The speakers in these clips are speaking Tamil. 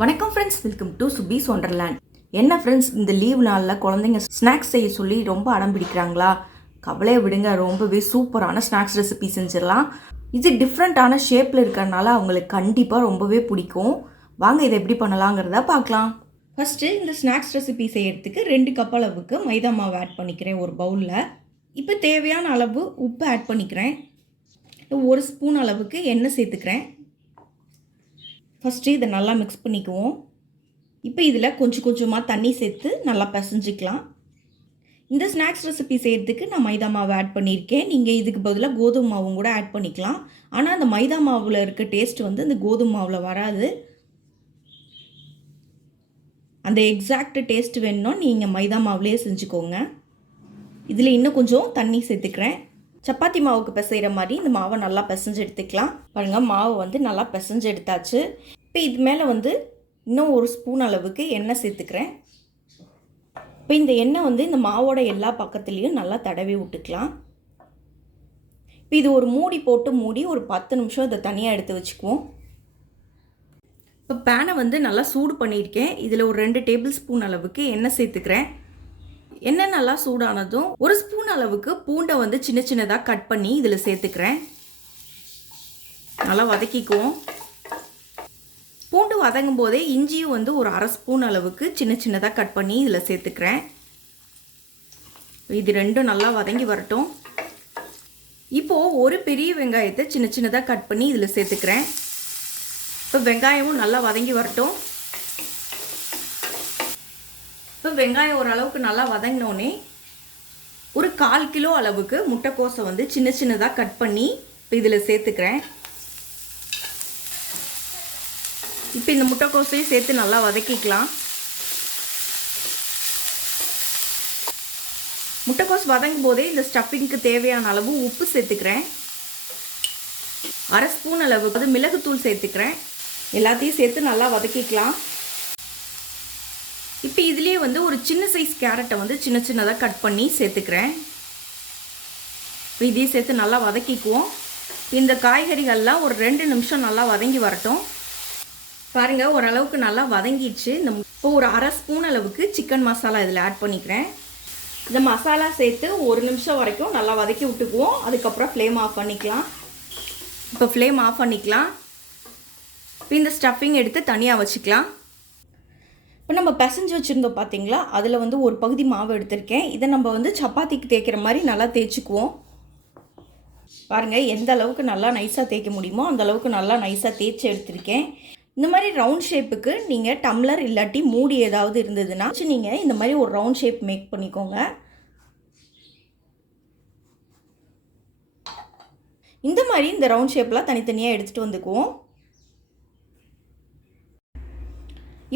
வணக்கம் friends welcome to Subi's wonderland என்ன ஃப்ரெண்ட்ஸ் இந்த லீவ் நாளில் குழந்தைங்க ஸ்நாக்ஸ் செய்ய சொல்லி ரொம்ப அடம் பிடிக்கிறாங்களா? கவலையை விடுங்க ரொம்பவே சூப்பரான ஸ்நாக்ஸ் ரெசிபி செஞ்சிடலாம். இது டிஃப்ரெண்ட்டான ஷேப்பில் இருக்கிறனால அவங்களுக்கு கண்டிப்பாக ரொம்பவே பிடிக்கும். வாங்க இதை எப்படி பண்ணலாங்கிறத பார்க்கலாம். ஃபஸ்ட்டு இந்த ஸ்நாக்ஸ் ரெசிபி செய்யறதுக்கு ரெண்டு கப் அளவுக்கு மைதா மாவு ஆட் பண்ணிக்கிறேன் ஒரு பவுலில் இப்போ தேவையான அளவு உப்பு ஆட் பண்ணிக்கிறேன். ஒரு ஸ்பூன் அளவுக்கு எண்ணெய் சேர்த்துக்கிறேன். ஃபஸ்ட்டு இதை நல்லா மிக்ஸ் பண்ணிக்குவோம். இப்போ இதில் கொஞ்சம் கொஞ்சமாக தண்ணி சேர்த்து நல்லா பிசைஞ்சிக்கலாம். இந்த ஸ்நாக்ஸ் ரெசிபி செய்கிறதுக்கு நான் மைதா மாவு ஆட் பண்ணியிருக்கேன். நீங்கள் இதுக்கு பதிலாக கோதுமை மாவும் கூட ஆட் பண்ணிக்கலாம். ஆனால் அந்த மைதா மாவில் இருக்க டேஸ்ட் வந்து இந்த கோதுமை மாவில் வராது. அந்த எக்ஸாக்ட் டேஸ்ட் வேணும்னா நீங்கள் மைதா மாவுலேயே செஞ்சுக்கோங்க. இதில் இன்னும் கொஞ்சம் தண்ணி சேர்த்துக்கிறேன். சப்பாத்தி மாவுக்கு பிசைகிற மாதிரி இந்த மாவை நல்லா பிசைஞ்சு எடுத்துக்கலாம். பாருங்கள் மாவு வந்து நல்லா பிசைஞ்சு எடுத்தாச்சு. இப்போ இது மேலே வந்து இன்னும் ஒரு ஸ்பூன் அளவுக்கு எண்ணெய் சேர்த்துக்கிறேன். இப்போ இந்த எண்ணெய் வந்து இந்த மாவோட எல்லா பக்கத்துலேயும் நல்லா தடவி விட்டுக்கலாம். இப்போ இது ஒரு மூடி போட்டு மூடி ஒரு பத்து நிமிஷம் இதை தனியாக எடுத்து வச்சுக்குவோம். இப்போ பேனை வந்து நல்லா சூடு பண்ணியிருக்கேன். இதில் ஒரு ரெண்டு டேபிள் ஸ்பூன் அளவுக்கு எண்ணெய் சேர்த்துக்கிறேன். எண்ணெய் நல்லா சூடானதும் ஒரு ஸ்பூன் அளவுக்கு பூண்டை வந்து சின்ன சின்னதாக கட் பண்ணி இதில் சேர்த்துக்கிறேன். நல்லா வதக்கிக்குவோம். பூண்டு வதங்கும் போதே இஞ்சியும் வந்து ஒரு அரை ஸ்பூன் அளவுக்கு சின்ன சின்னதாக கட் பண்ணி இதில் சேர்த்துக்கிறேன். இது ரெண்டும் நல்லா வதங்கி வரட்டும். இப்போது ஒரு பெரிய வெங்காயத்தை சின்ன சின்னதாக கட் பண்ணி இதில் சேர்த்துக்கிறேன். இப்போ வெங்காயமும் நல்லா வதங்கி வரட்டும். இப்போ வெங்காயம் ஓரளவுக்கு நல்லா வதங்கினோடனே ஒரு கால் கிலோ அளவுக்கு முட்டைக்கோஸை வந்து சின்ன சின்னதாக கட் பண்ணி இப்போ இதில் சேர்த்துக்கிறேன். இப்போ இந்த முட்டைக்கோஸையும் சேர்த்து நல்லா வதக்கிக்கலாம். முட்டைக்கோஸ் வதங்கும் போதே இந்த ஸ்டஃபிங்க்கு தேவையான அளவு உப்பு சேர்த்துக்கிறேன். அரை ஸ்பூன் அளவு அது மிளகுத்தூள் சேர்த்துக்கிறேன். எல்லாத்தையும் சேர்த்து நல்லா வதக்கிக்கலாம். இப்போ இதுலேயே வந்து ஒரு சின்ன சைஸ் கேரட்டை வந்து சின்ன சின்னதாக கட் பண்ணி சேர்த்துக்கிறேன். இதையும் சேர்த்து நல்லா வதக்கிக்குவோம். இந்த காய்கறிகள்லாம் ஒரு ரெண்டு நிமிஷம் நல்லா வதங்கி வரட்டும். பாருங்கள் ஓரளவுக்கு நல்லா வதங்கிடுச்சு. இந்த இப்போ ஒரு அரை ஸ்பூன் அளவுக்கு சிக்கன் மசாலா இதில் ஆட் பண்ணிக்கிறேன். இந்த மசாலா சேர்த்து ஒரு நிமிஷம் வரைக்கும் நல்லா வதக்கி விட்டுக்குவோம். அதுக்கப்புறம் ஃப்ளேம் ஆஃப் பண்ணிக்கலாம். இப்போ ஃப்ளேம் ஆஃப் பண்ணிக்கலாம். இப்போ இந்த ஸ்டஃபிங் எடுத்து தனியாக வச்சுக்கலாம். இப்போ நம்ம பிசைஞ்சு வச்சுருந்தோம் பார்த்தீங்களா? அதில் வந்து ஒரு பகுதி மாவு எடுத்திருக்கேன். இதை நம்ம வந்து சப்பாத்திக்கு தேய்க்கிற மாதிரி நல்லா தேய்ச்சிக்குவோம். பாருங்கள் எந்த அளவுக்கு நல்லா நைஸாக தேய்க்க முடியுமோ அந்த அளவுக்கு நல்லா நைஸாக தேய்ச்சி எடுத்திருக்கேன். இந்த மாதிரி ரவுண்ட் ஷேப்புக்கு நீங்கள் டம்ளர் இல்லாட்டி மூடி ஏதாவது இருந்ததுன்னா நீங்கள் இந்த மாதிரி ஒரு ரவுண்ட் ஷேப் மேக் பண்ணிக்கோங்க. இந்த மாதிரி இந்த ரவுண்ட் ஷேப்லாம் தனித்தனியாக எடுத்துகிட்டு வந்துக்குவோம்.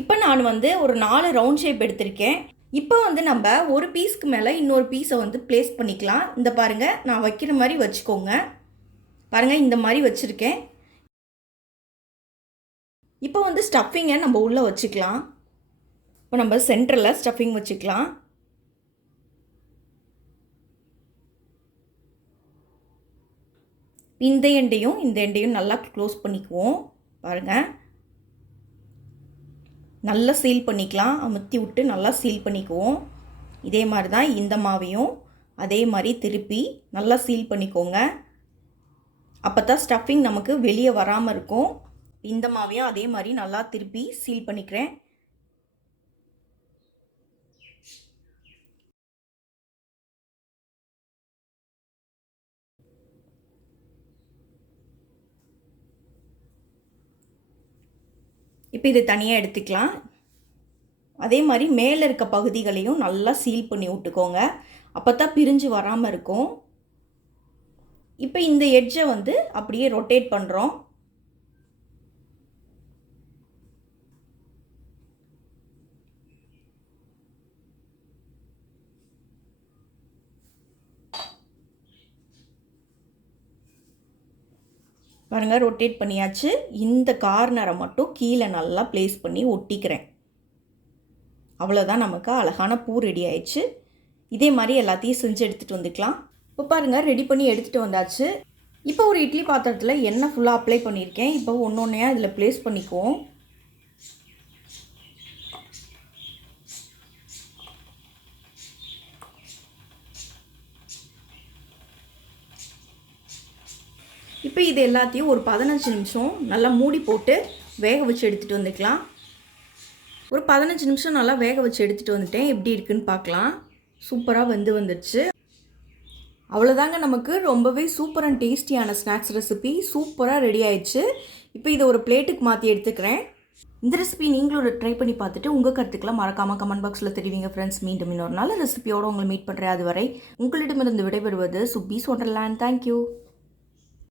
இப்போ நான் வந்து ஒரு நாலு ரவுண்ட் ஷேப் எடுத்திருக்கேன். இப்போ வந்து நம்ம ஒரு பீஸ்க்கு மேலே இன்னொரு பீஸை வந்து ப்ளேஸ் பண்ணிக்கலாம். இந்த பாருங்கள் நான் வைக்கிற மாதிரி வச்சுக்கோங்க. பாருங்கள் இந்த மாதிரி வச்சுருக்கேன். இப்போ வந்து ஸ்டஃபிங்கை நம்ம உள்ளே வச்சுக்கலாம். இப்போ நம்ம சென்டரில் ஸ்டஃபிங் வச்சுக்கலாம். இந்த எண்டையும் இந்த எண்டையும் நல்லா க்ளோஸ் பண்ணிக்குவோம். பாருங்கள் நல்லா சீல் பண்ணிக்கலாம். அமுத்தி விட்டு நல்லா சீல் பண்ணிக்குவோம். இதே மாதிரி தான் இந்த மாவையும் அதே மாதிரி திருப்பி நல்லா சீல் பண்ணிக்கோங்க. அப்போ தான் ஸ்டஃபிங் நமக்கு வெளியே வராமல் இருக்கும். இந்த மாவையும் அதே மாதிரி நல்லா திருப்பி சீல் பண்ணிக்கிறேன். இப்போ இது தனியாக எடுத்துக்கலாம். அதே மாதிரி மேலே இருக்க பகுதிகளையும் நல்லா சீல் பண்ணி விட்டுக்கோங்க. அப்போ தான் பிரிஞ்சு வராமல் இருக்கும். இப்போ இந்த எட்ஜை வந்து அப்படியே ரொட்டேட் பண்ணுறோம் பாருங்கள் ரொட்டேட் பண்ணியாச்சு. இந்த கார்னரை மட்டும் கீழே நல்லா ப்ளேஸ் பண்ணி ஒட்டிக்கிறேன். அவ்வளோதான் நமக்கு அழகான பூ ரெடி ஆயிடுச்சு. இதே மாதிரி எல்லாத்தையும் செஞ்சு எடுத்துகிட்டு வந்துக்கலாம். இப்போ பாருங்கள் ரெடி பண்ணி எடுத்துகிட்டு வந்தாச்சு. இப்போ ஒரு இட்லி பாத்திரத்தில் எண்ணெய் ஃபுல்லாக அப்ளை பண்ணியிருக்கேன். இப்போ ஒன்று ஒன்றையாக இதில் ப்ளேஸ் பண்ணிக்குவோம். இப்போ இது எல்லாத்தையும் ஒரு பதினஞ்சு நிமிஷம் நல்லா மூடி போட்டு வேக வச்சு எடுத்துகிட்டு வந்துக்கலாம். ஒரு பதினஞ்சு நிமிஷம் நல்லா வேக வச்சு எடுத்துகிட்டு வந்துட்டேன். எப்படி இருக்குன்னு பார்க்கலாம். சூப்பராக வந்து வந்துடுச்சு. அவ்வளோதாங்க நமக்கு. ரொம்பவே சூப்பர் அண்ட் டேஸ்டியான ஸ்நாக்ஸ் ரெசிபி. சூப்பராக ரெடி ஆயிடுச்சு. இப்போ இதை ஒரு பிளேட்டுக்கு மாற்றி எடுத்துக்கிறேன். இந்த ரெசிபி நீங்களும் ட்ரை பண்ணி பார்த்துட்டு உங்கள் கருத்துக்களை மறக்காமல் கமெண்ட் பாக்ஸில் தெரிவிங்க ஃப்ரெண்ட்ஸ் மீண்டும் இன்னொரு நல்ல ரெசிபியோடு உங்களை மீட் பண்ணுறேன் அதுவரை உங்களிடமிருந்து விடைபெறுவது சுப்பீஸ் ஒண்டர்லேண்ட் தேங்க்யூ